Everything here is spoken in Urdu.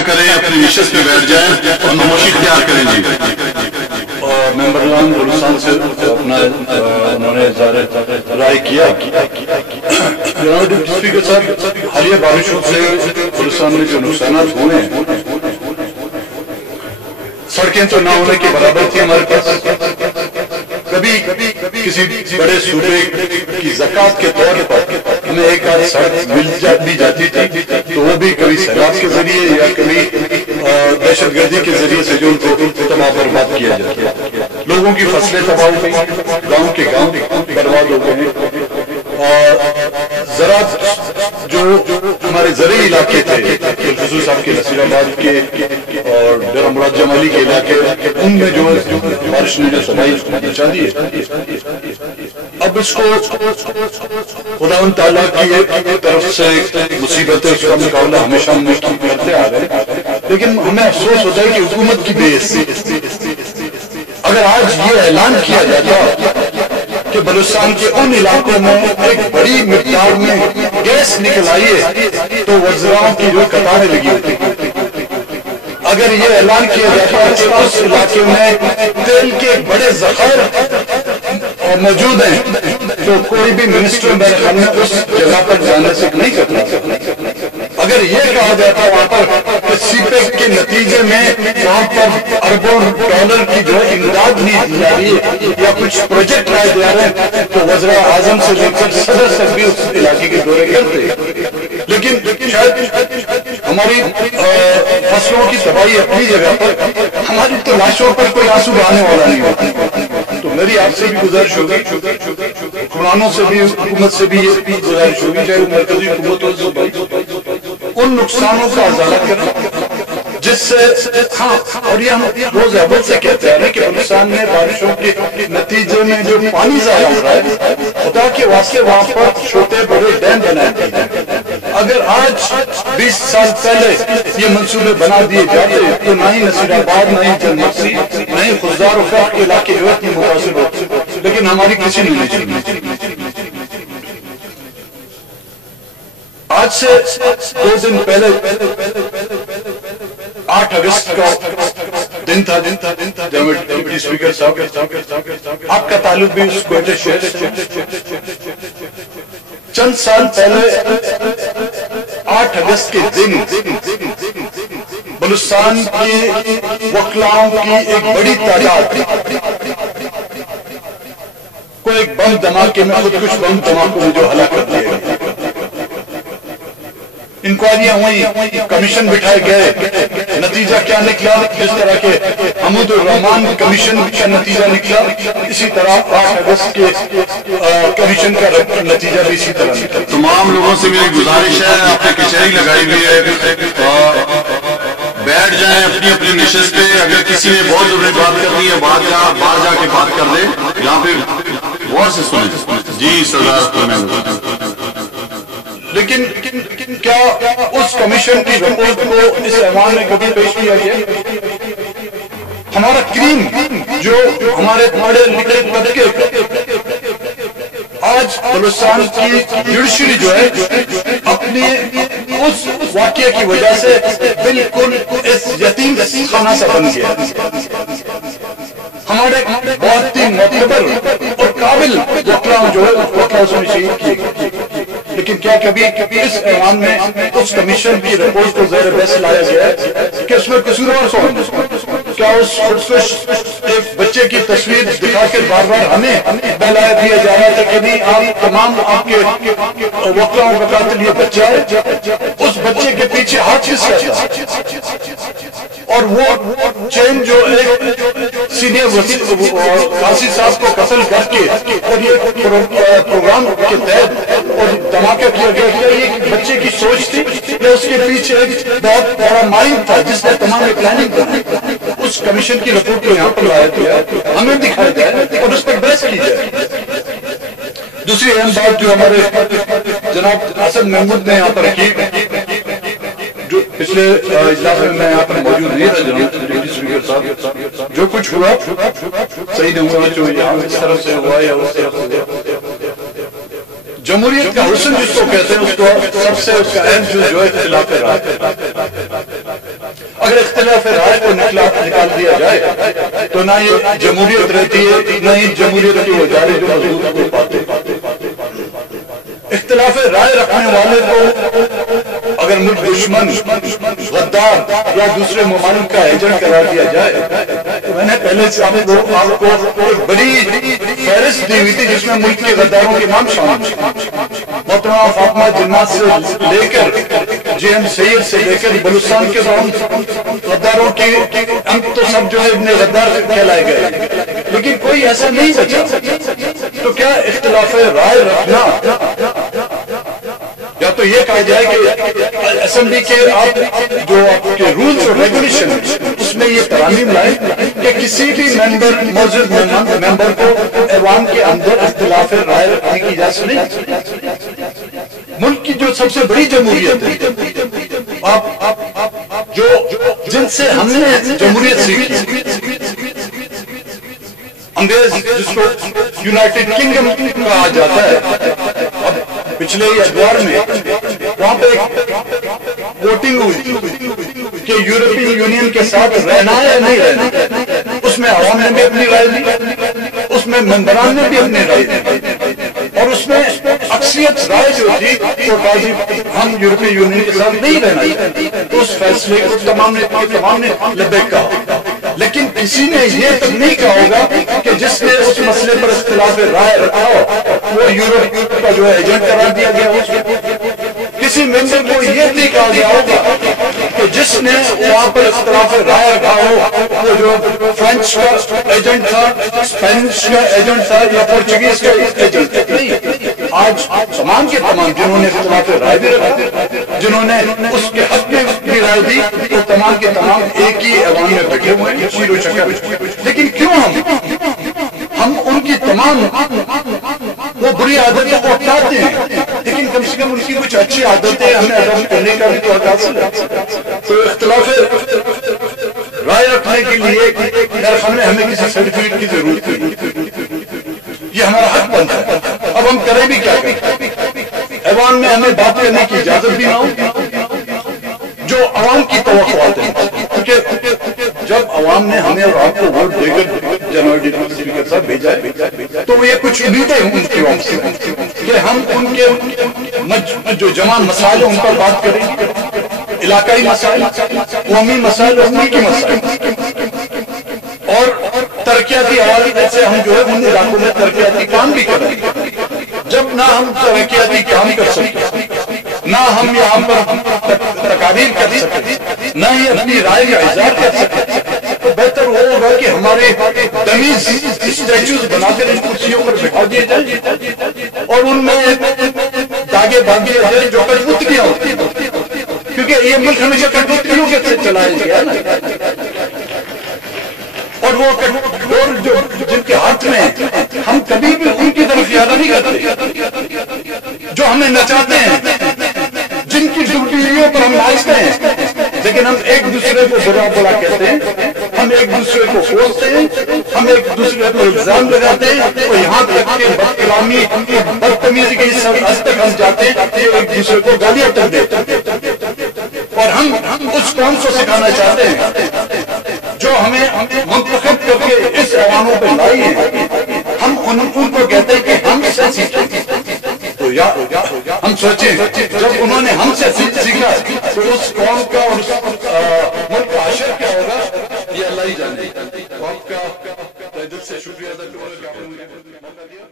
نہ کریں، اپنی نشست پہ بیٹھ جائیں اور نمائشی اختیار کریں جی. ممبران بلوچستان سے اپنا انہوں نے رائے کیا. جناب ڈپٹی اسپیکر صاحب، حالیہ بارشوں سے بلوچستان میں جو نقصانات ہوئے ہیں، سڑکیں تو نہ ہونے کے برابر تھی ہمارے پاس. کبھی کسی بڑے صوبے کی زکوٰۃ کے طور پر ہمیں ایک آدھ سڑک مل بھی جاتی تھی، تو وہ بھی کبھی سیلاب کے ذریعے یا کبھی دہشت گردی کے ذریعے سے جو ان کو تباہ برباد کیا جاتا ہے. لوگوں کی فصلیں تباہ ہو گئی، گاؤں کے گاؤں برباد ہو گئے. اور زراعت جو ہمارے زرعی علاقے تھے، بالخصوص آپ کے نصیر آباد کے اور ڈیرہ مراد جمالی کے علاقے، ان میں جو بارش نے جو تباہی مچا دی ہے، اب اس کو خداوند تعالیٰ کی طرف سے مصیبت ہے، اس کا مقابلہ ہمیشہ ہم کرتے آ رہے ہیں. لیکن ہمیں افسوس ہوتا ہے کہ حکومت کی بے عزتی. اگر آج یہ اعلان کیا جاتا کہ بلوچستان کے ان علاقوں میں ایک بڑی مقدار میں گیس نکل آئی ہے، تو وزراء کی جو قطاریں لگی ہوتی. اگر یہ اعلان کیا جاتا ہے کہ اس علاقے میں تیل کے بڑے ذخائر موجود ہیں، تو کوئی بھی منسٹر میرے خیال میں اس جگہ پر جانے سے نہیں کرتا. اگر یہ کہا جاتا وہاں پر کہ سی پیک کے نتیجے میں وہاں پر اربوں ڈالر کی جو امداد نہیں دی جا رہی ہے یا کچھ پروجیکٹ لائے جا رہے ہیں، تو وزراء اعظم سے لے کر صدر سے بھی اس علاقے کے دورے کرتے. لیکن شاید ہماری فصلوں کی تباہی اپنی جگہ پر، ہماری تو لاشوں پر کوئی آنسو بہانے والا نہیں ہوتا. تو میری آپ سے بھی گزارش ہوگی، حکمرانوں سے بھی، حکومت سے بھی یہ گزارش ہوگی، چاہے وہ مرکزی حکومت ہو، ان نقصانوں کا ازالہ کرنا جس سے اور یہ ہم روز اول سے کہتے ہیں کہ بلوچستان میں بارشوں کے نتیجے میں جو پانی ضائع ہو رہا ہے، خدا کے واسطے وہاں پر چھوٹے بڑے ڈیم بنائے گئے. اگر آج 20 سال پہلے یہ منصوبے بنا دیے جاتے تو نہ ہی نصیر آباد، نہ ہی جلمرسی، نہ ہی خضدار و فاق کے علاقے جو اتنے متاثر ہوتے. لیکن ہماری کسی نے نہیں سنی. آج سے 2 دن پہلے 8 اگست کا دن تھا جب ڈپٹی اسپیکر صاحب، آپ کا تعلق بھی اس کوئٹہ شہر سے. چند سال پہلے 8 اگست کے دن بلوچستان کے وکلاؤں کی ایک بڑی تعداد کو ایک بم دھماکے میں، خودکش بم دھماکوں میں جو ہلاک کر دیا گیا. انکوائریاں ہوئی، کمیشن بٹھائے گئے، نتیجہ کیا نکلا؟ جس طرح کے حمود الرحمان کمیشن کا نتیجہ نکلا، اسی طرح 8 اگست کے کمیشن کا نتیجہ بھی اسی طرح نکلا. تمام لوگوں سے میری گزارش ہے، آپ نے کچہری لگائی ہوئی ہے، بیٹھ جائیں اپنی اپنی نشست پہ. اگر کسی نے بہت ضروری بات کرنی ہے، باہر جا کے بات کر دیں. یہاں پہ غور سے سنیں. جی سردار. لیکن کیا اس کمیشن کی رپورٹ کو اس ایوان میں کبھی پیش کیا گیا؟ ہمارا کریم جو ہمارے پڑھے لکھے طبقے آج بلوچستان کی جوڈیشری جو ہے اپنے اس واقعے کی وجہ سے بالکل اس یتیم خانہ سا بن گیا. ہمارے بہت ہی معتبر اور قابل وکلاء جو ہے وکلاء اس میں شہید کیے گئے. لیکن کیا کبھی اس ایوان میں اس کمیشن کی رپورٹ کو زیر بحث لایا گیا ہے کہ اس میں قصوروار کون؟ کیا اس خودکش ایک بچے کی تصویر دکھا کر بار بار ہمیں بہلایا دیا جا رہا تھا کہ نہیں، آپ تمام آپ کے وکلاؤں کا قاتل یہ بچہ ہے؟ اس بچے کے پیچھے ہاتھ کس کا تھا؟ اور وہ چین جو ایک سینئر قاضی صاحب کو قتل کر کے اور یہ پروگرام کے تحت اور دھماکہ کیا گیا، کیا یہ بچے کی سوچ تھی یا اس کے پیچھے ایک بہت بڑا مائنڈ تھا جس نے تمام پلاننگ کی؟ اس کمیشن کی رپورٹ کو یہاں پر لایا گیا، ہمیں دکھایا جائے اور اس پر بحث کی جائے. دوسری اہم بات جو ہمارے جناب حسن محمود نے یہاں پر کی، جو پچھلے اجلاس میں میں یہاں پر موجود نہیں تھا، جناب ڈپٹی اسپیکر صاحب، جو کچھ ہوا صحیح نہیں ہوا، جو یہاں اس طرف سے ہوا یا اس طرف سے ہوا. جمہوریت کا حسن جس کو کہتے ہیں، اس کو سب سے اس کا اہم جو ہے اختلاف رائے. اگر اختلاف رائے کو نکال دیا جائے تو نہ یہ جمہوریت رہتی ہے، نہ ہی جمہوریت کی وہ ادارے جو مضبوط ہو پاتے۔ اختلاف رائے رکھنے والے کو اگر ملک دشمن، غدار یا دوسرے ممالک کا ایجنٹ قرار دیا جائے تو میں نے پہلے سے آپ کو ایک بڑی فہرست دی ہوئی تھی جس میں ملک کے غداروں کے نام شامل ہیں۔ محترمہ فاطمہ جنات سے لے کر جے ایم سید سے لے کر بلوچستان کے غداروں کی ہم تو سب جو ہے ابن غدار کہلائے گئے، لیکن کوئی ایسا نہیں بچا۔ تو کیا اختلاف رائے رکھنا، یا تو یہ کہا جائے کہ اسمبلی کے آپ جو آپ کے رولز اور ریگولیشن اس میں یہ ترامیم لائیں کہ کسی بھی موجود ممبر کو ایوان کے اندر اختلاف رائے رکھنے کی اجازت نہیں۔ ملک کی جو سب سے بڑی جمہوریت ہے، آپ جن سے ہم نے جمہوریت سیکھی، انگریز جس کو یونائٹڈ کنگڈم کہا جاتا ہے، اب پچھلے ادوار میں وہاں پہ ووٹنگ ہوئی کہ یورپین یونین کے ساتھ رہنا ہے یا نہیں رہنا، اس میں عوام نے بھی اپنی رائے دی، اس میں ممبران نے بھی اپنی رائے دی، اور اس میں اکثریت رائے جو تھی تو قاضی ہم یورپین یونین کے ساتھ نہیں رہنا چاہتے، تو اس فیصلے کو تمام نے لبیک کہا۔ لیکن کسی نے یہ تک نہیں کہا ہوگا کہ جس نے اس مسئلے پر اختلاف رائے رکھا ہو وہ یورپ کا جو ہے ایجنٹ قرار دیا گیا ہو۔ کسی ممبر کو یہ نہیں کہا گیا ہوگا کہ جس نے وہاں پر اختلاف رائے رکھا ہو وہ جو فرینچ کا ایجنٹ تھا، اسپینش کا ایجنٹ تھا یا پورچگیز کا ایجنٹ تھا۔ نہیں، آج تمام کے تمام جنہوں نے اختلاف رائے بھی رکھا، جنہوں نے اس کے حق میں بھی رائے دی، وہ تمام کے تمام ایک ہی ایوان میں بیٹھے ہوئے ہیں، شیر و شکر۔ لیکن کیوں ہم ان کی تمام وہ بری عادتوں کو اپناتے ہیں، لیکن کم سے کم ان کی کچھ اچھی عادتیں ہمیں اڈاپٹ کرنے کا بھی تو حق حاصل ہے۔ تو اختلاف رائے رکھنے کے لیے میرے خیال میں ہمیں کسی سرٹیفکیٹ کی ضرورت نہیں، یہ ہمارا حق بنتا ہے۔ اب ہم کریں بھی کیا کریں؟ ایوان میں ہمیں بات کرنے کی اجازت بھی نہ ہو جو عوام کی توقعات ہیں، کیونکہ جب عوام نے ہمیں اور آپ کو ووٹ دے کر جنرل ڈپٹی اسپیکر صاحب بھیجا ہے تو یہ کچھ امیدیں ہیں ان کی عوام سے کہ ہم ان کے جو جمع مسائل ان پر بات کریں گے، علاقائی مسائل، قومی مسائل اور ملکی مسائل، اور ترقیاتی حوالے سے ہم جو ہے ان علاقوں میں ترقیاتی کام بھی کریں گے۔ جب نہ ہم ترقیاتی کام کر سکتے، نہ ہم یہاں پر تقاریر کر سکتے، نہ ہی اپنی رائے کا اظہار کر سکتے، تو بہتر وہ ہوگا کہ ہمارے تمیز اسٹیچوز بنا کر ان کرسیوں پر بٹھا دیے جائیں اور ان میں داغے باندھے جائیں جو کٹپوتلیاں ہوتی ہیں، کیونکہ یہ ملک ہمیشہ کٹپوتلیوں کے سے چلایا گیا نا، اور وہ جو جن کے ہاتھ میں ہم کبھی بھی ان کی طرف ارادہ نہیں کرتے، جو ہمیں نچاتے ہیں، جن کی ڈیوٹیوں پر ہم ناچتے ہیں، لیکن ہم ایک دوسرے کو برا بلا کہتے ہیں، ہم ایک دوسرے کو کوستے ہیں، ہم ایک دوسرے پر الزام لگاتے ہیں، اور یہاں تک کہ بد کلامی بدتمیزی کی حد تک ہم جاتے ہیں کہ ایک دوسرے کو گالیاں تک دیتے ہیں، اور ہم اس قوم کو سکھانا چاہتے ہیں جو ہمیں منتخب کر کے اس ایوانوں پہ لائی ہے، ہم ان کو کہتے ہیں کہ ہم سے سیکھیں۔ تو یا ہم سوچیں جب انہوں نے ہم سے سیکھا تو اس قوم کا اور اس ملک کا حشر کیا ہوگا یہ اللہ ہی جانے۔ آپ کا دل سے شکریہ ادا کروں گا کہ آپ نے مجھے موقع دیا۔